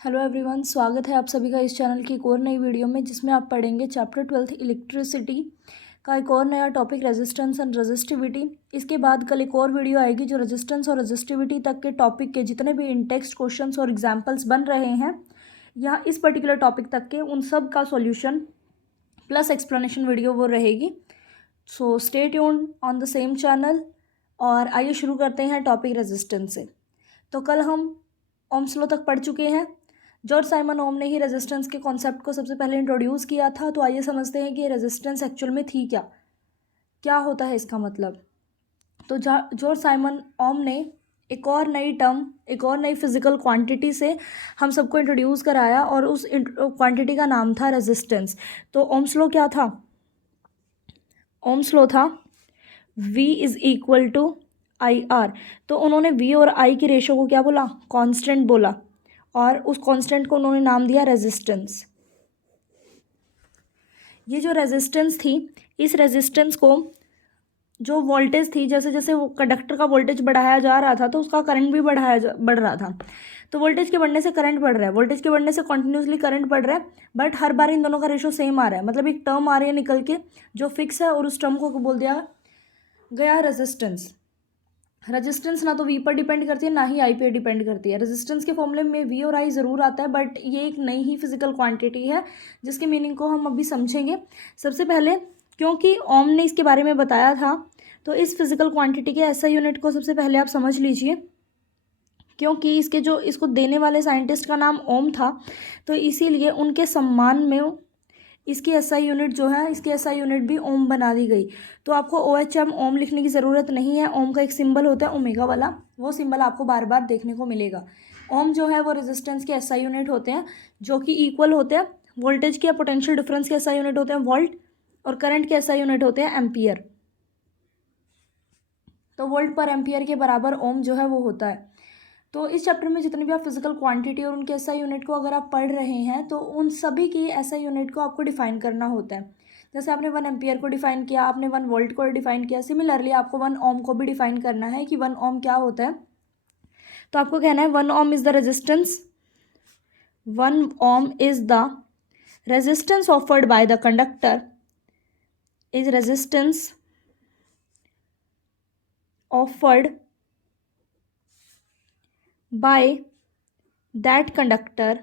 Hello everyone, स्वागत है आप सभी का इस चैनल की एक और नई वीडियो में जिसमें आप पढ़ेंगे चैप्टर 12 इलेक्ट्रिसिटी का एक और नया टॉपिक रेजिस्टेंस एंड रेजिस्टिविटी। इसके बाद कल एक और वीडियो आएगी जो रेजिस्टेंस और रेजिस्टिविटी तक के टॉपिक के जितने भी इन टेक्स्ट क्वेश्चंस और एग्जाम्पल्स बन रहे हैं यहाँ इस पर्टिकुलर टॉपिक तक के उन सब का सॉल्यूशन प्लस एक्सप्लेनेशन वीडियो वो रहेगी। So stay tuned on the same channel. और आइए शुरू करते हैं टॉपिक रेजिस्टेंस से। तो कल हम ओम्स लॉ तक पढ़ चुके हैं। जॉर्ज साइमन ओम ने ही रेजिस्टेंस के कॉन्सेप्ट को सबसे पहले इंट्रोड्यूस किया था। तो आइए समझते हैं कि रेजिस्टेंस एक्चुअल में थी क्या, क्या होता है इसका मतलब। तो जॉर्ज साइमन ओम ने एक और नई टर्म, एक और नई फिजिकल क्वांटिटी से हम सबको इंट्रोड्यूस कराया और उस क्वांटिटी का नाम था रेजिस्टेंस। तो ओम्स लॉ क्या था? ओम्स लॉ था V is equal to I R. तो उन्होंने V और I की रेशो को क्या बोला? कांस्टेंट बोला, और उस कांस्टेंट को उन्होंने नाम दिया रेजिस्टेंस। ये जो रेजिस्टेंस थी, इस रेजिस्टेंस को जो वोल्टेज थी, जैसे जैसे वो कंडक्टर का वोल्टेज बढ़ाया जा रहा था तो उसका करंट भी बढ़ रहा था। तो वोल्टेज के बढ़ने से करंट बढ़ रहा है, वोल्टेज के बढ़ने से कंटिन्यूसली करंट बढ़ रहा है, बट हर बार इन दोनों का रेशो सेम आ रहा है। मतलब एक टर्म आ रही है निकल के जो फिक्स है और उस टर्म को बोल दिया गया रेजिस्टेंस। रेजिस्टेंस ना तो वी पर डिपेंड करती है ना ही आई पे डिपेंड करती है। रेजिस्टेंस के फॉर्मूले में वी और आई ज़रूर आता है, बट ये एक नई ही फिजिकल क्वांटिटी है जिसके मीनिंग को हम अभी समझेंगे। सबसे पहले क्योंकि ओम ने इसके बारे में बताया था तो इस फिजिकल क्वांटिटी के एसआई यूनिट को सबसे पहले आप समझ लीजिए। क्योंकि इसके जो इसको देने वाले साइंटिस्ट का नाम ओम था तो इसीलिए उनके सम्मान में इसकी एसआई यूनिट जो है, इसकी एसआई यूनिट भी ओम बना दी गई। तो आपको OHM ओम लिखने की ज़रूरत नहीं है। ओम का एक सिंबल होता है ओमेगा वाला, वो सिंबल आपको बार बार देखने को मिलेगा। ओम जो है वो रेजिस्टेंस के एसआई यूनिट होते हैं जो कि इक्वल होते हैं। वोल्टेज के या पोटेंशियल डिफरेंस के एसआई यूनिट होते हैं वोल्ट, और करंट के एसआई यूनिट होते हैं एम्पियर। तो वोल्ट पर एम्पियर के बराबर ओम जो है वो होता है। तो इस चैप्टर में जितनी भी आप फिजिकल क्वांटिटी और उनके एसआई यूनिट को अगर आप पढ़ रहे हैं तो उन सभी की एसआई यूनिट को आपको डिफाइन करना होता है। जैसे आपने 1 एम्पियर को डिफाइन किया, आपने 1 वोल्ट को डिफाइन किया, सिमिलरली आपको 1 ओम को भी डिफाइन करना है कि 1 ओम क्या होता है। तो आपको कहना है 1 ohm is the resistance, 1 ohm is the resistance offered by the conductor, is resistance offered by that conductor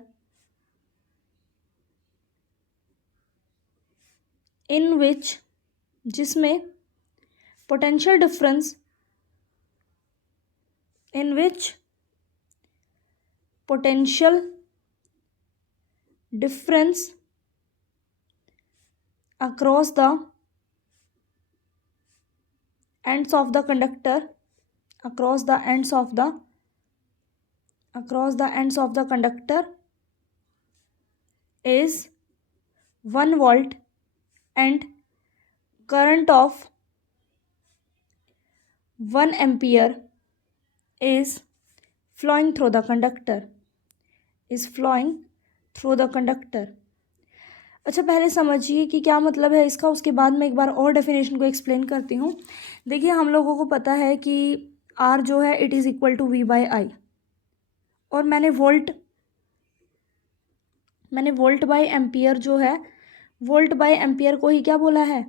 in which, जिसमें potential difference, in which potential difference across the ends of the conductor, across the ends of the conductor is 1 volt and current of 1 ampere is flowing through the conductor, is flowing through the conductor। अच्छा, पहले समझिए कि क्या मतलब है इसका, उसके बाद मैं एक बार और डेफिनेशन को एक्सप्लेन करती हूँ। देखिए, हम लोगों को पता है कि R जो है it is equal to V/I, और मैंने वोल्ट बाय एम्पियर जो है, वोल्ट बाय एम्पियर को ही क्या बोला है?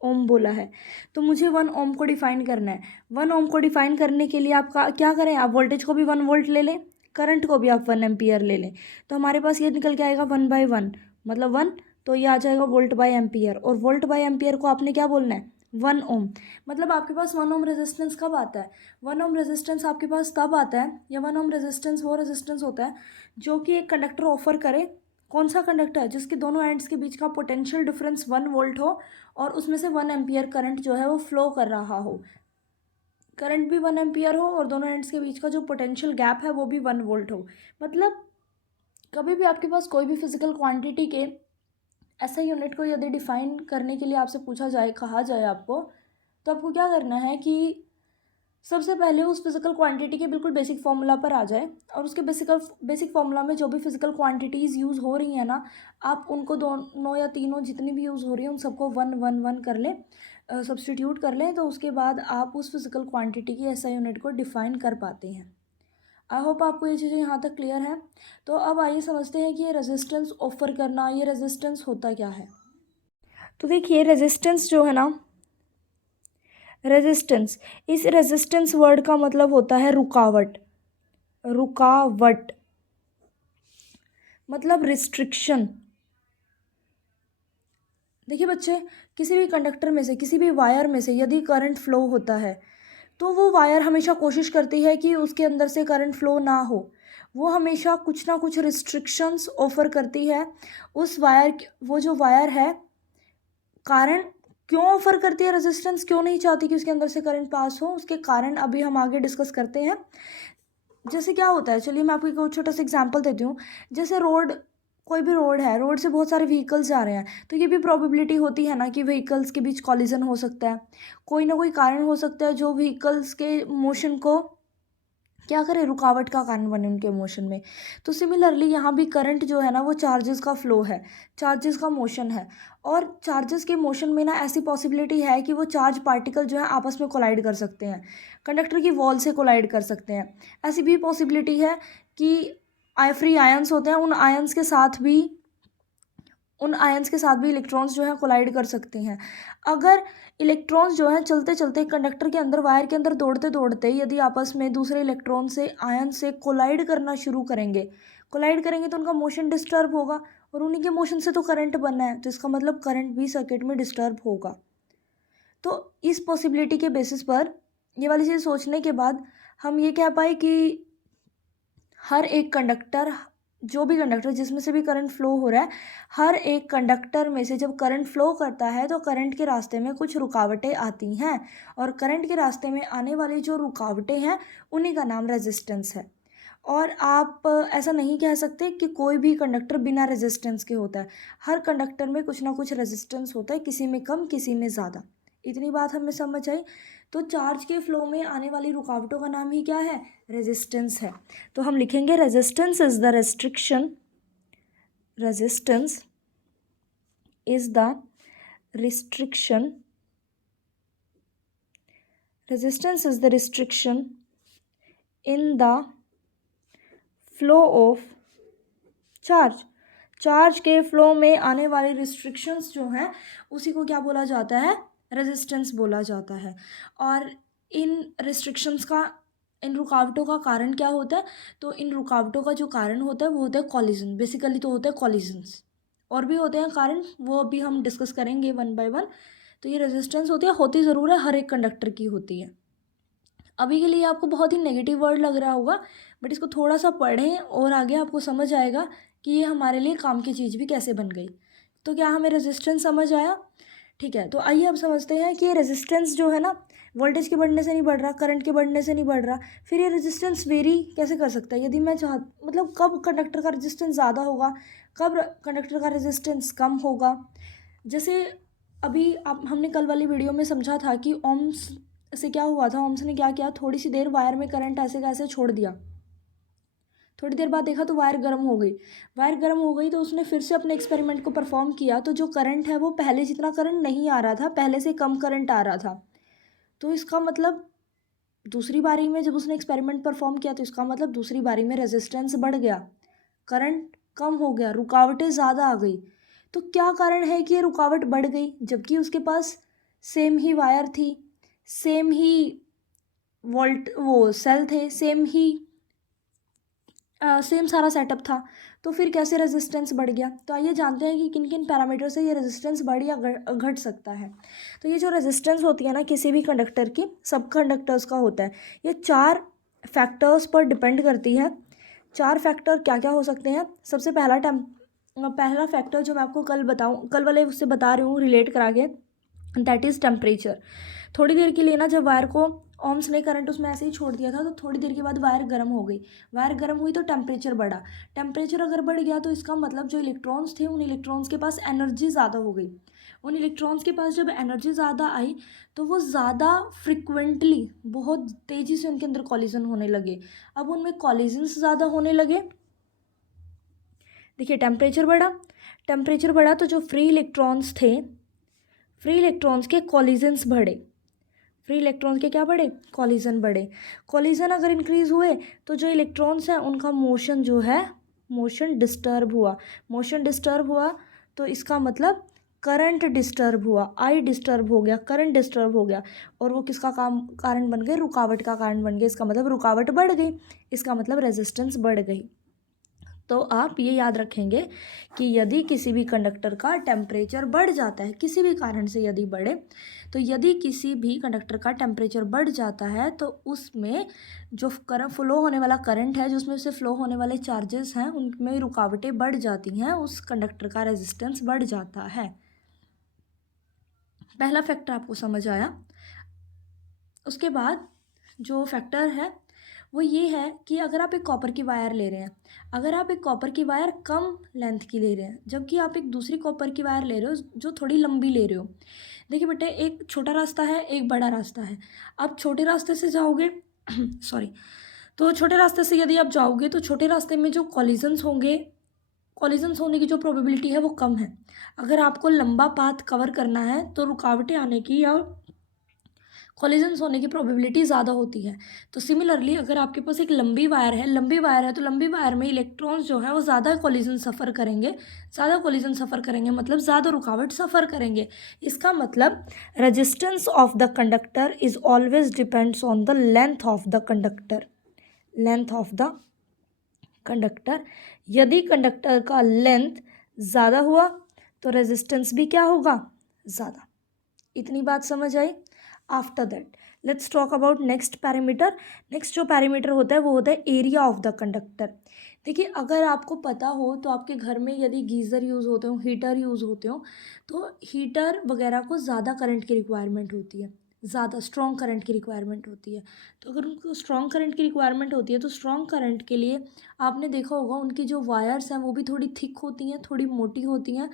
ओम बोला है। तो मुझे 1 ओम को डिफाइन करना है। 1 ओम को डिफाइन करने के लिए आपका क्या करें, आप वोल्टेज को भी 1 वोल्ट ले लें, करंट को भी आप 1 एम्पियर ले लें। तो हमारे पास ये निकल के आएगा 1/1, मतलब 1, तो ये आ जाएगा वोल्ट बाय एम्पियर। और वोल्ट बाय एम्पियर को आपने क्या बोलना है? 1 ओम। मतलब आपके पास 1 ओम रेजिस्टेंस कब आता है? 1 ओम रेजिस्टेंस आपके पास तब आता है, या 1 ओम रेजिस्टेंस वो रेजिस्टेंस होता है जो कि एक कंडक्टर ऑफर करे। कौन सा कंडक्टर? जिसके दोनों एंड्स के बीच का पोटेंशियल डिफरेंस 1 वोल्ट हो और उसमें से 1 एम्पियर करंट जो है वो फ्लो कर रहा हो। करंट भी 1 एम्पियर हो और दोनों एंड्स के बीच का जो पोटेंशियल गैप है वो भी 1 वोल्ट हो। मतलब कभी भी आपके पास कोई भी फिजिकल क्वांटिटी के ऐसा यूनिट को यदि डिफाइन करने के लिए आपसे पूछा जाए, कहा जाए आपको, तो आपको क्या करना है कि सबसे पहले उस फिजिकल क्वांटिटी के बिल्कुल बेसिक फॉर्मूला पर आ जाए, और उसके बेसिक फॉर्मूला में जो भी फिजिकल क्वांटिटीज़ यूज़ हो रही हैं ना, आप उनको दोनों या तीनों जितनी भी यूज़ हो रही हैं उन सबको 1 कर लें, सब्सटीट्यूट कर लें। तो उसके बाद आप उस फिजिकल क्वांटिटी की ऐसा यूनिट को डिफाइन कर पाते हैं। आई होप आपको ये चीज़ें यहाँ तक क्लियर है। तो अब आइए समझते हैं कि ये रेजिस्टेंस ऑफर करना, ये रेजिस्टेंस होता क्या है। तो देखिए रेजिस्टेंस जो है ना, रेजिस्टेंस, इस रेजिस्टेंस वर्ड का मतलब होता है रुकावट। रुकावट मतलब रिस्ट्रिक्शन। देखिए बच्चे, किसी भी कंडक्टर में से, किसी भी वायर में से यदि करंट फ्लो होता है तो वो वायर हमेशा कोशिश करती है कि उसके अंदर से करंट फ्लो ना हो। वो हमेशा कुछ ना कुछ रिस्ट्रिक्शंस ऑफर करती है उस वायर, वो जो वायर है। कारण क्यों ऑफर करती है, रेजिस्टेंस क्यों नहीं चाहती कि उसके अंदर से करंट पास हो, उसके कारण अभी हम आगे डिस्कस करते हैं। जैसे क्या होता है, चलिए मैं आपको एक छोटा सा एग्जांपल देती हूँ। जैसे रोड, कोई भी रोड है, रोड से बहुत सारे व्हीकल्स जा रहे हैं, तो ये भी प्रोबेबिलिटी होती है ना कि व्हीकल्स के बीच कॉलिजन हो सकता है। कोई ना कोई कारण हो सकता है जो व्हीकल्स के मोशन को क्या करे, रुकावट का कारण बने उनके मोशन में। तो सिमिलरली यहाँ भी करंट जो है ना वो चार्जेस का फ्लो है, चार्जेस का मोशन है। और चार्जेस के मोशन में ना ऐसी पॉसिबिलिटी है कि वो चार्ज पार्टिकल जो है आपस में कोलाइड कर सकते हैं, कंडक्टर की वॉल से कोलाइड कर सकते हैं। ऐसी भी पॉसिबिलिटी है कि फ्री आयंस होते हैं, उन आयंस के साथ भी इलेक्ट्रॉन्स जो है कोलाइड कर सकते हैं। अगर इलेक्ट्रॉन्स जो है चलते चलते कंडक्टर के अंदर, वायर के अंदर दौड़ते दौड़ते यदि आपस में दूसरे इलेक्ट्रॉन से, आयन से कोलाइड करना शुरू करेंगे, कोलाइड करेंगे तो उनका मोशन डिस्टर्ब होगा, और उन्हीं के मोशन से तो करंट बनना है, तो इसका मतलब करंट भी सर्किट में डिस्टर्ब होगा। तो इस पॉसिबिलिटी के बेसिस पर, ये वाली चीज़ सोचने के बाद हम ये कह पाए कि हर एक कंडक्टर, जो भी कंडक्टर जिसमें से भी करंट फ्लो हो रहा है, हर एक कंडक्टर में से जब करंट फ्लो करता है तो करंट के रास्ते में कुछ रुकावटें आती हैं, और करंट के रास्ते में आने वाली जो रुकावटें हैं उन्हीं का नाम रेजिस्टेंस है। और आप ऐसा नहीं कह सकते कि कोई भी कंडक्टर बिना रेजिस्टेंस के होता है। हर कंडक्टर में कुछ ना कुछ रेजिस्टेंस होता है, किसी में कम किसी में ज़्यादा। इतनी बात हमें समझ आई। तो चार्ज के फ्लो में आने वाली रुकावटों का नाम ही क्या है, रेजिस्टेंस है। तो हम लिखेंगे resistance is the restriction, resistance is the restriction, resistance is the restriction in the flow of charge. Charge के फ्लो में आने वाली रिस्ट्रिक्शंस जो हैं उसी को क्या बोला जाता है, रेजिस्टेंस बोला जाता है। और इन रिस्ट्रिक्शंस का, इन रुकावटों का कारण क्या होता है, तो इन रुकावटों का जो कारण होता है वो होता है कॉलिजन। बेसिकली तो होता है कॉलिजन्स, और भी होते हैं कारण, वो अभी हम डिस्कस करेंगे वन बाय वन। तो ये रेजिस्टेंस होती ज़रूर है, हर एक कंडक्टर की होती है। अभी के लिए आपको बहुत ही नेगेटिव वर्ड लग रहा होगा, बट इसको थोड़ा सा पढ़ें और आगे आपको समझ आएगा कि ये हमारे लिए काम की चीज़ भी कैसे बन गई। तो क्या हमें रेजिस्टेंस समझ आया? ठीक है, तो आइए अब समझते हैं कि ये रेजिस्टेंस जो है ना, वोल्टेज के बढ़ने से नहीं बढ़ रहा, करंट के बढ़ने से नहीं बढ़ रहा, फिर ये रेजिस्टेंस वेरी कैसे कर सकता है। यदि मैं मतलब कब कंडक्टर का रेजिस्टेंस ज़्यादा होगा, कब कंडक्टर का रेजिस्टेंस कम होगा। जैसे अभी आप, हमने कल वाली वीडियो में समझा था कि ओम्स से क्या हुआ था, ओम्स ने क्या किया, थोड़ी सी देर वायर में करंट ऐसे का ऐसे छोड़ दिया, थोड़ी देर बाद देखा तो वायर गर्म हो गई। वायर गर्म हो गई तो उसने फिर से अपने एक्सपेरिमेंट को परफॉर्म किया, तो जो करंट है वो पहले जितना करंट नहीं आ रहा था, पहले से कम करंट आ रहा था। तो इसका मतलब दूसरी बारी में जब उसने एक्सपेरिमेंट परफॉर्म किया तो इसका मतलब दूसरी बारी में रेजिस्टेंस बढ़ गया, करंट कम हो गया, रुकावटें ज़्यादा आ गई। तो क्या कारण है कि ये रुकावट बढ़ गई, जबकि उसके पास सेम ही वायर थी, सेम ही वोल्ट वो सेल थे, सेम सारा सेटअप था। तो फिर कैसे रेजिस्टेंस बढ़ गया। तो आइए जानते हैं कि किन किन पैरामीटर से ये रेजिस्टेंस बढ़ या घट सकता है। तो ये जो रेजिस्टेंस होती है ना किसी भी कंडक्टर की, सब कंडक्टर्स का होता है, ये 4 फैक्टर्स पर डिपेंड करती है। 4 फैक्टर क्या क्या हो सकते हैं। सबसे पहला फैक्टर जो मैं आपको कल वाले उससे बता रही हूँ रिलेट करा के, दैट इज़ टेम्परेचर। थोड़ी देर के लिए ना जब वायर को ओम्स ने करंट उसमें ऐसे ही छोड़ दिया था, तो थोड़ी देर के बाद वायर गर्म हो गई, वायर गर्म हुई तो टेम्परेचर बढ़ा। टेम्परेचर अगर बढ़ गया तो इसका मतलब जो इलेक्ट्रॉन्स थे, उन इलेक्ट्रॉन्स के पास एनर्जी ज़्यादा हो गई। उन इलेक्ट्रॉन्स के पास जब एनर्जी ज़्यादा आई तो वो ज़्यादा फ्रिक्वेंटली, बहुत तेज़ी से उनके अंदर कॉलिजन होने लगे। अब उनमें कॉलिजन्स ज़्यादा होने लगे। देखिए टेम्परेचर बढ़ा तो जो फ्री इलेक्ट्रॉन्स थे, फ्री इलेक्ट्रॉन्स के कॉलिजन्स बढ़े। फ्री इलेक्ट्रॉन के क्या बढ़े, कॉलिजन बढ़े। कॉलिजन अगर इंक्रीज हुए तो जो इलेक्ट्रॉन्स हैं उनका मोशन जो है, मोशन डिस्टर्ब हुआ। मोशन डिस्टर्ब हुआ तो इसका मतलब करंट डिस्टर्ब हुआ, आई डिस्टर्ब हो गया, करंट डिस्टर्ब हो गया, और वो किसका कारण बन गए, रुकावट का कारण बन गया। इसका मतलब रुकावट बढ़ गई, इसका मतलब रेजिस्टेंस बढ़ गई। तो आप ये याद रखेंगे कि यदि किसी भी कंडक्टर का टेम्परेचर बढ़ जाता है, किसी भी कारण से यदि बढ़े, तो यदि किसी भी कंडक्टर का टेम्परेचर बढ़ जाता है तो उसमें जो करंट फ्लो होने वाला करंट है, जो उसमें से फ्लो होने वाले चार्जेस हैं, उनमें रुकावटें बढ़ जाती हैं, उस कंडक्टर का रेजिस्टेंस बढ़ जाता है। पहला फैक्टर आपको समझ आया। उसके बाद जो फैक्टर है वो ये है कि अगर आप एक कॉपर की वायर ले रहे हैं, अगर आप एक कॉपर की वायर कम लेंथ की ले रहे हैं, जबकि आप एक दूसरी कॉपर की वायर ले रहे हो जो थोड़ी लंबी ले रहे हो। देखिए बेटे, एक छोटा रास्ता है, एक बड़ा रास्ता है। आप छोटे रास्ते से जाओगे सॉरी, तो छोटे रास्ते से यदि आप जाओगे तो छोटे रास्ते में जो कॉलिजन्स होंगे, कॉलिजन्स होने की जो प्रोबेबिलिटी है वो कम है। अगर आपको लंबा पाथ कवर करना है तो रुकावटें आने की या कॉलिजन्स होने की प्रोबेबिलिटी ज़्यादा होती है। तो सिमिलरली अगर आपके पास एक लंबी वायर है, लंबी वायर है, तो लंबी वायर में इलेक्ट्रॉन्स जो है वो ज़्यादा कॉलिजन सफ़र करेंगे, ज़्यादा कॉलिजन सफ़र करेंगे मतलब ज़्यादा रुकावट सफ़र करेंगे। इसका मतलब resistance of the conductor is always depends on the length of the conductor, length of the conductor. यदि कंडक्टर का लेंथ ज़्यादा हुआ तो रेजिस्टेंस भी क्या होगा, ज़्यादा। इतनी बात समझ आई। After that let's talk about next parameter. Next जो पैरामीटर होता है वो होता है एरिया ऑफ द कंडक्टर। देखिए, अगर आपको पता हो तो आपके घर में यदि गीज़र यूज़ होते हो, हीटर यूज़ होते हो, तो हीटर वगैरह को ज़्यादा करंट की रिक्वायरमेंट होती है, ज़्यादा स्ट्रॉन्ग करंट की रिक्वायरमेंट होती है। तो अगर उनको स्ट्रॉन्ग करंट की रिक्वायरमेंट होती है तो स्ट्रॉन्ग करंट के लिए आपने देखा होगा उनकी जो वायर्स हैं वो भी थोड़ी थिक होती हैं, थोड़ी मोटी होती हैं,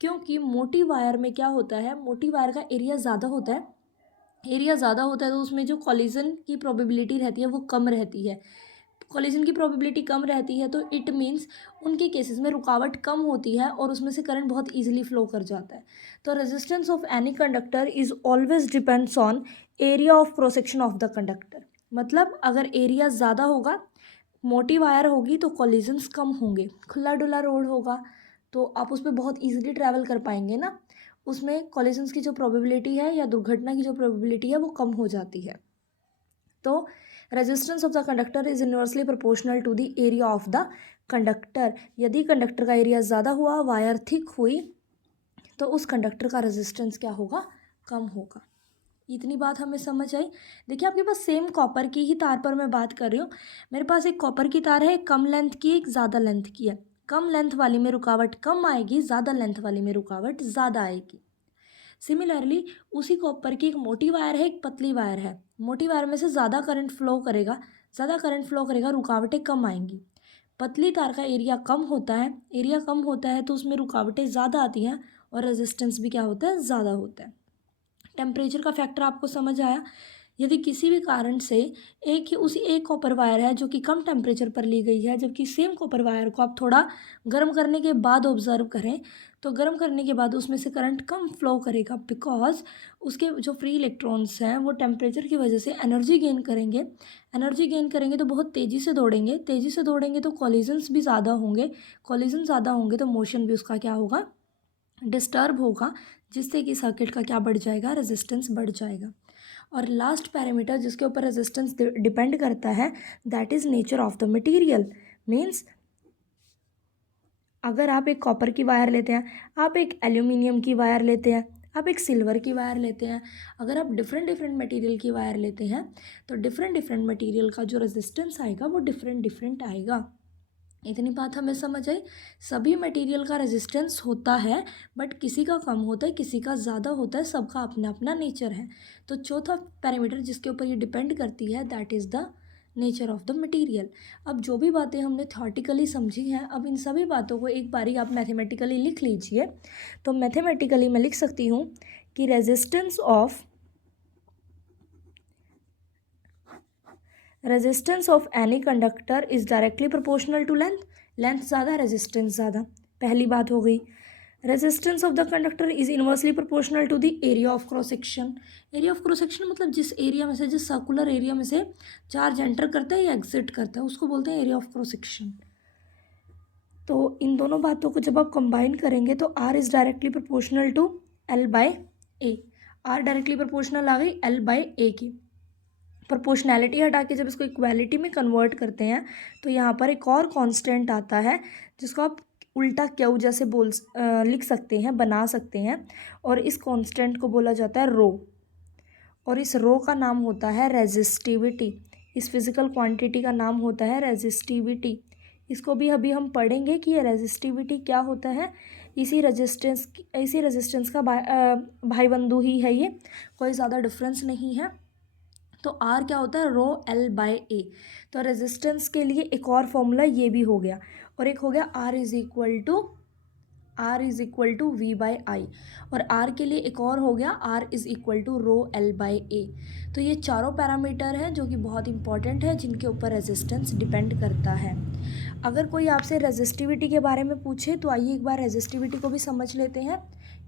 क्योंकि मोटी वायर में क्या होता है, मोटी वायर का एरिया ज़्यादा होता है। एरिया ज़्यादा होता है तो उसमें जो कॉलिजन की प्रोबेबिलिटी रहती है वो कम रहती है। कॉलिजन की प्रोबेबिलिटी कम रहती है तो इट मीन्स उनके केसेस में रुकावट कम होती है और उसमें से करंट बहुत ईजिली फ्लो कर जाता है। तो resistance of any conductor is always depends on area of cross section of the conductor. मतलब अगर एरिया ज़्यादा होगा, मोटी वायर होगी तो कॉलिजन्स कम होंगे, खुला डुला रोड होगा तो आप उस पर बहुत ईजिली ट्रैवल कर पाएंगे ना, उसमें कॉलिजन्स की जो प्रोबेबिलिटी है या दुर्घटना की जो प्रोबेबिलिटी है वो कम हो जाती है। तो resistance of the conductor is inversely proportional to the area of the conductor. यदि कंडक्टर का एरिया ज़्यादा हुआ, वायर थिक हुई, तो उस कंडक्टर का रेजिस्टेंस क्या होगा, कम होगा। इतनी बात हमें समझ आई। देखिए, आपके पास सेम कॉपर की ही तार पर मैं बात कर रही हूँ। मेरे पास एक कॉपर की तार है, एक कम लेंथ की, एक ज़्यादा लेंथ की है। कम लेंथ वाली में रुकावट कम आएगी, ज़्यादा लेंथ वाली में रुकावट ज़्यादा आएगी। सिमिलरली उसी कॉपर की एक मोटी वायर है, एक पतली वायर है। मोटी वायर में से ज़्यादा करंट फ्लो करेगा, ज़्यादा करंट फ्लो करेगा, रुकावटें कम आएंगी। पतली तार का एरिया कम होता है, एरिया कम होता है तो उसमें रुकावटें ज़्यादा आती हैं और रेजिस्टेंस भी क्या होता है, ज़्यादा होता है। टेम्परेचर का फैक्टर आपको समझ आया। यदि किसी भी कारण से एक कॉपर वायर है जो कि कम टेम्परेचर पर ली गई है, जबकि सेम कॉपर वायर को आप थोड़ा गर्म करने के बाद ऑब्जर्व करें तो गर्म करने के बाद उसमें से करंट कम फ्लो करेगा, बिकॉज उसके जो फ्री इलेक्ट्रॉन्स हैं वो टेम्परेचर की वजह से एनर्जी गेन करेंगे। एनर्जी गेन करेंगे तो बहुत तेज़ी से दौड़ेंगे, तेज़ी से दौड़ेंगे तो कॉलिजन्स भी ज़्यादा होंगे, कॉलिजन ज़्यादा होंगे तो मोशन भी उसका क्या होगा, डिस्टर्ब होगा, जिससे कि सर्किट का क्या बढ़ जाएगा, रेजिस्टेंस बढ़ जाएगा। और लास्ट पैरामीटर जिसके ऊपर रेजिस्टेंस डिपेंड करता है that is nature of the material. Means अगर आप एक कॉपर की वायर लेते हैं, आप एक एल्यूमिनियम की वायर लेते हैं, आप एक सिल्वर की वायर लेते हैं, अगर आप डिफरेंट डिफरेंट मटेरियल की वायर लेते हैं तो डिफरेंट डिफरेंट मटेरियल का जो रेजिस्टेंस आएगा वो डिफरेंट डिफरेंट आएगा। इतनी बात हमें समझ आई। सभी मटेरियल का रेजिस्टेंस होता है, बट किसी का कम होता है, किसी का ज़्यादा होता है, सबका अपना अपना नेचर है। तो चौथा पैरामीटर जिसके ऊपर ये डिपेंड करती है that is the nature of the material. अब जो भी बातें हमने थॉटिकली समझी हैं, अब इन सभी बातों को एक बारी आप मैथमेटिकली लिख लीजिए। तो मैथमेटिकली मैं लिख सकती हूँ कि resistance of any conductor is directly proportional to length. Length ज़्यादा, रेजिस्टेंस ज़्यादा, पहली बात हो गई। Resistance of the conductor is inversely proportional to the area of cross section. Area of cross section मतलब जिस एरिया में से, जिस सर्कुलर एरिया में से चार्ज एंटर करता है या एग्जिट करता है, उसको बोलते हैं एरिया ऑफ क्रॉस सेक्शन। तो इन दोनों बातों को जब आप कंबाइन करेंगे तो R is directly proportional to L by A. R directly proportional आ गई एल बाय ए की। प्रोपोर्शनैलिटी हटा के जब इसको इक्वालिटी में कन्वर्ट करते हैं तो यहाँ पर एक और कांस्टेंट आता है जिसको आप उल्टा क्यू जैसे लिख सकते हैं, बना सकते हैं, और इस कांस्टेंट को बोला जाता है रो, और इस रो का नाम होता है रेजिस्टिविटी। इस फिजिकल क्वांटिटी का नाम होता है रेजिस्टिविटी। इसको भी अभी हम पढ़ेंगे कि ये रेजिस्टिविटी क्या होता है। इसी रेजिस्टेंस का भाई बंधु ही है ये, कोई ज़्यादा डिफरेंस नहीं है। तो आर क्या होता है, रो एल बाय ए। तो रेजिस्टेंस के लिए एक और फॉर्मूला ये भी हो गया, और एक हो गया R is equal to V by I, और आर के लिए एक और हो गया R is equal to rho L by A. तो ये चारों पैरामीटर हैं जो कि बहुत इंपॉर्टेंट है, जिनके ऊपर रेजिस्टेंस डिपेंड करता है। अगर कोई आपसे रेजिस्टिविटी के बारे में पूछे तो आइए एक बार रेजिस्टिविटी को भी समझ लेते हैं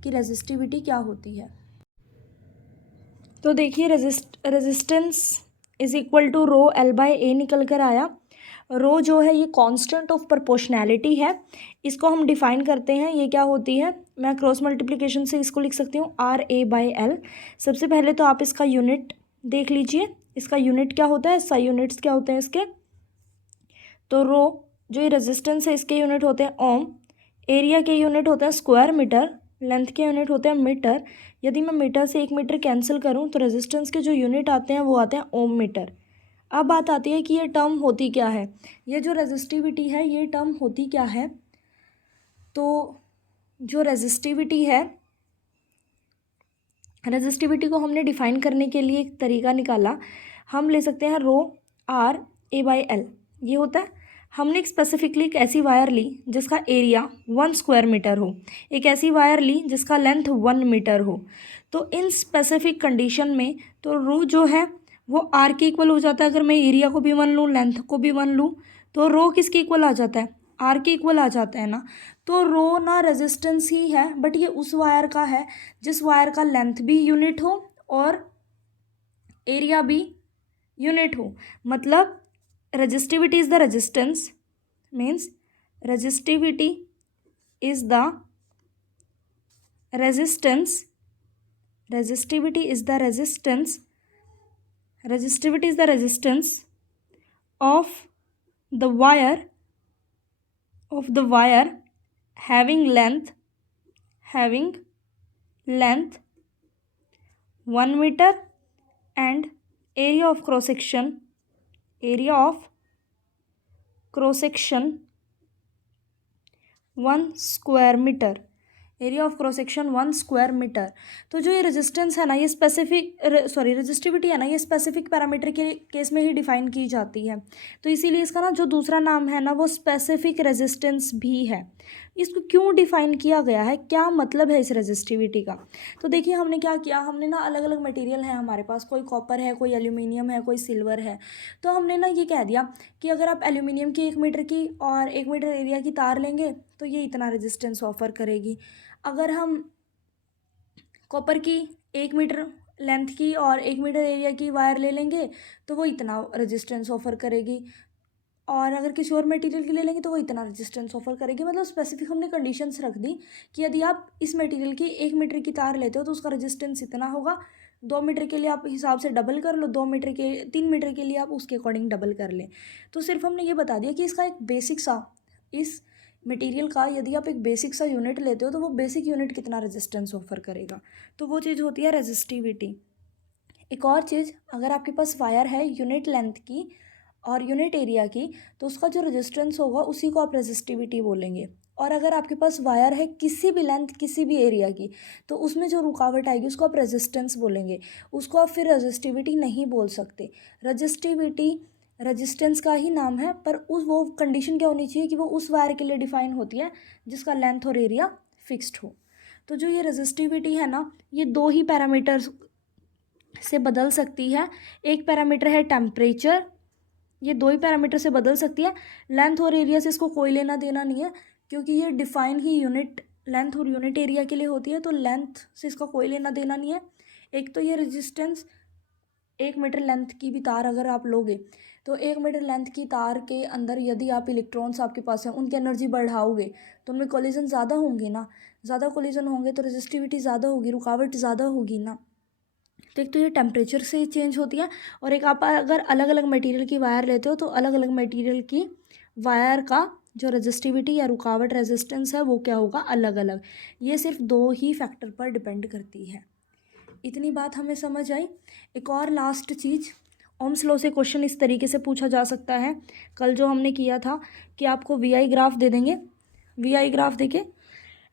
कि रेजिस्टिविटी क्या होती है। तो देखिए resistance is equal to rho L by A निकल कर आया। रो जो है ये कांस्टेंट ऑफ प्रोपोर्शनैलिटी है, इसको हम डिफाइन करते हैं। ये क्या होती है, मैं क्रॉस मल्टीप्लिकेशन से इसको लिख सकती हूँ आर ए बाय एल। सबसे पहले तो आप इसका यूनिट देख लीजिए, इसका यूनिट क्या होता है, SI यूनिट्स क्या होते हैं इसके। तो रो जो ये रेजिस्टेंस है इसके यूनिट होते हैं ओम, एरिया के यूनिट होते हैं स्क्वायर मीटर, लेंथ के यूनिट होते हैं मीटर। यदि मैं मीटर से 1 मीटर कैंसिल करूं तो रेजिस्टेंस के जो यूनिट आते हैं वो आते हैं ओम मीटर। अब बात आती है कि ये टर्म होती क्या है, ये जो रेजिस्टिविटी है ये टर्म होती क्या है। तो जो रेजिस्टिविटी है, रेजिस्टिविटी को हमने डिफाइन करने के लिए एक तरीका निकाला। हम ले सकते हैं रो आर ए बाई एल, ये होता है। हमने एक स्पेसिफिकली एक ऐसी वायर ली जिसका एरिया 1 स्क्वायर मीटर हो, एक ऐसी वायर ली जिसका लेंथ 1 मीटर हो। तो इन स्पेसिफिक कंडीशन में तो रो जो है वो आर के इक्वल हो जाता है। अगर मैं एरिया को भी 1 लूँ, लेंथ को भी 1 लूँ, तो रो किसके इक्वल आ जाता है, आर के इक्वल आ जाता है ना। तो रो ना रेजिस्टेंस ही है, बट ये उस वायर का है जिस वायर का लेंथ भी यूनिट हो और एरिया भी यूनिट हो। मतलब resistivity is the resistance, means resistivity is the resistance, resistivity is the resistance, resistivity is the resistance of the wire having length 1 meter and area of cross section 1 square metre, area of cross section 1 square metre. तो जो ये resistance है ना, ये resistivity है ना, ये specific parameter के केस में ही डिफाइन की जाती है। तो इसीलिए इसका ना जो दूसरा नाम है ना वो स्पेसिफिक रेजिस्टेंस भी है। इसको क्यों डिफाइन किया गया है, क्या मतलब है इस रेजिस्टिविटी का। तो देखिए हमने क्या किया, हमने ना अलग अलग मटेरियल है हमारे पास, कोई कॉपर है, कोई एल्यूमिनियम है, कोई सिल्वर है। तो हमने ना ये कह दिया कि अगर आप एल्यूमिनियम की 1 मीटर की और 1 मीटर एरिया की तार लेंगे तो ये इतना रेजिस्टेंस ऑफर करेगी। अगर हम कॉपर की 1 मीटर लेंथ की और 1 मीटर एरिया की वायर ले लेंगे तो वो इतना रेजिस्टेंस ऑफर करेगी, और अगर किसी और मटेरियल की ले लेंगे तो वो इतना रेजिस्टेंस ऑफर करेगी। मतलब स्पेसिफिक हमने कंडीशंस रख दी कि यदि आप इस मटेरियल की 1 मीटर की तार लेते हो तो उसका रेजिस्टेंस इतना होगा। 2 मीटर के लिए आप हिसाब से डबल कर लो, 3 मीटर के लिए आप उसके अकॉर्डिंग डबल कर लें। तो सिर्फ हमने ये बता दिया कि इसका एक बेसिक सा, इस मटेरियल का यदि आप एक बेसिक सा यूनिट लेते हो तो वो बेसिक यूनिट कितना रेजिस्टेंस ऑफर करेगा, तो वो चीज़ होती है रेजिस्टिविटी। एक और चीज़, अगर आपके पास वायर है यूनिट लेंथ की और यूनिट एरिया की तो उसका जो रेजिस्टेंस होगा उसी को आप रेजिस्टिविटी बोलेंगे। और अगर आपके पास वायर है किसी भी लेंथ किसी भी एरिया की तो उसमें जो रुकावट आएगी उसको आप रेजिस्टेंस बोलेंगे, उसको आप फिर रेजिस्टिविटी नहीं बोल सकते। रेजिस्टिविटी रेजिस्टेंस का ही नाम है, पर वो कंडीशन क्या होनी चाहिए कि वो उस वायर के लिए डिफाइन होती है जिसका लेंथ और एरिया फिक्स्ड हो। तो जो ये रेजिस्टिविटी है ना, ये 2 ही पैरामीटर्स से बदल सकती है। एक पैरामीटर है टेम्परेचर, ये 2 ही पैरामीटर से बदल सकती है। लेंथ और एरिया से इसको कोई लेना देना नहीं है क्योंकि ये डिफाइन ही यूनिट लेंथ और यूनिट एरिया के लिए होती है, तो लेंथ से इसका कोई लेना देना नहीं है। एक तो ये रेजिस्टेंस 1 मीटर लेंथ की भी तार अगर आप लोगे तो 1 मीटर लेंथ की तार के अंदर यदि आप इलेक्ट्रॉन्स आपके पास हैं उनकी एनर्जी बढ़ाओगे तो उनमें कोलिजन ज़्यादा होंगे ना। ज़्यादा कोलिजन होंगे तो रेजिस्टिविटी ज़्यादा होगी, रुकावट ज़्यादा होगी ना। तो एक तो ये टेम्परेचर से चेंज होती है, और एक आप अगर अलग अलग मटेरियल की वायर लेते हो तो अलग अलग मटेरियल की वायर का जो रेजिस्टिविटी या रुकावट रेजिस्टेंस है वो क्या होगा, अलग अलग। ये सिर्फ 2 ही फैक्टर पर डिपेंड करती है। इतनी बात हमें समझ आई। एक और लास्ट चीज़, ओम्स लॉ से क्वेश्चन इस तरीके से पूछा जा सकता है। कल जो हमने किया था कि आपको वीआई ग्राफ दे देंगे, वीआई ग्राफ देके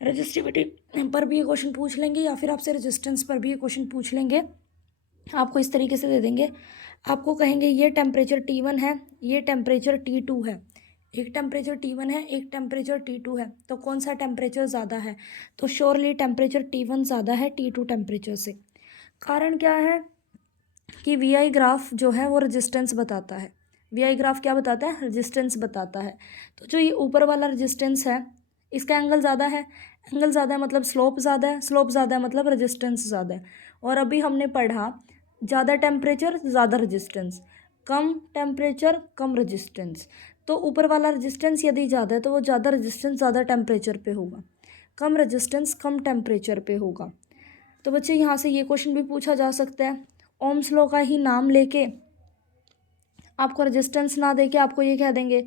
रेजिस्टिविटी पर भी ये क्वेश्चन पूछ लेंगे या फिर आपसे रेजिस्टेंस पर भी ये क्वेश्चन पूछ लेंगे। आपको इस तरीके से दे देंगे, आपको कहेंगे ये टेम्परेचर T1 है, ये टेम्परेचर T2 है, एक टेम्परेचर T1 है, एक टेम्परेचर T2 है, तो कौन सा टेम्परेचर ज़्यादा है। तो श्योरली टेम्परेचर T1 ज़्यादा है T2 टेम्परेचर से। कारण क्या है कि वीआई ग्राफ जो है वो रेजिस्टेंस बताता है। वीआई ग्राफ क्या बताता है, रेजिस्टेंस बताता है। तो जो ये ऊपर वाला रेजिस्टेंस है इसका एंगल ज़्यादा है, एंगल ज़्यादा है मतलब स्लोप ज़्यादा है, स्लोप ज़्यादा है मतलब रेजिस्टेंस ज़्यादा है। और अभी हमने पढ़ा ज़्यादा टेम्परेचर ज़्यादा रेजिस्टेंस, कम टेम्परेचर कम रेजिस्टेंस। तो ऊपर वाला रेजिस्टेंस यदि ज़्यादा है तो वो ज़्यादा रेजिस्टेंस ज़्यादा टेम्परेचर पे होगा, कम रेजिस्टेंस कम टेम्परेचर पे होगा। तो बच्चे यहाँ से ये क्वेश्चन भी पूछा जा सकता है, ओम्स लॉ का ही नाम लेके आपको रेजिस्टेंस ना देके आपको ये कह देंगे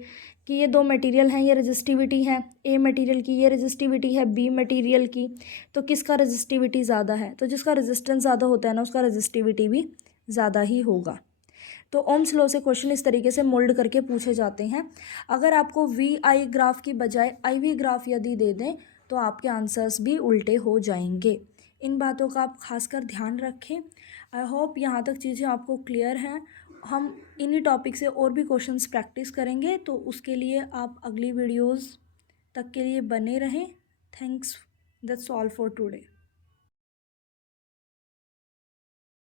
कि ये 2 मटेरियल हैं, ये रेजिस्टिविटी है, ए मटेरियल की ये रेजिस्टिविटी है बी मटेरियल की, तो किसका रेजिस्टिविटी ज़्यादा है। तो जिसका रेजिस्टेंस ज़्यादा होता है ना उसका रेजिस्टिविटी भी ज़्यादा ही होगा। तो ओम्स लॉ से क्वेश्चन इस तरीके से मोल्ड करके पूछे जाते हैं। अगर आपको वी आई ग्राफ की बजाय आई वी ग्राफ यदि दे दें तो आपके आंसर्स भी उल्टे हो जाएंगे। इन बातों का आप खासकर ध्यान रखें। आई होप यहाँ तक चीज़ें आपको क्लियर हैं। हम इन्हीं टॉपिक से और भी क्वेश्चंस प्रैक्टिस करेंगे, तो उसके लिए आप अगली वीडियोस तक के लिए बने रहें। Thanks, that's all for today.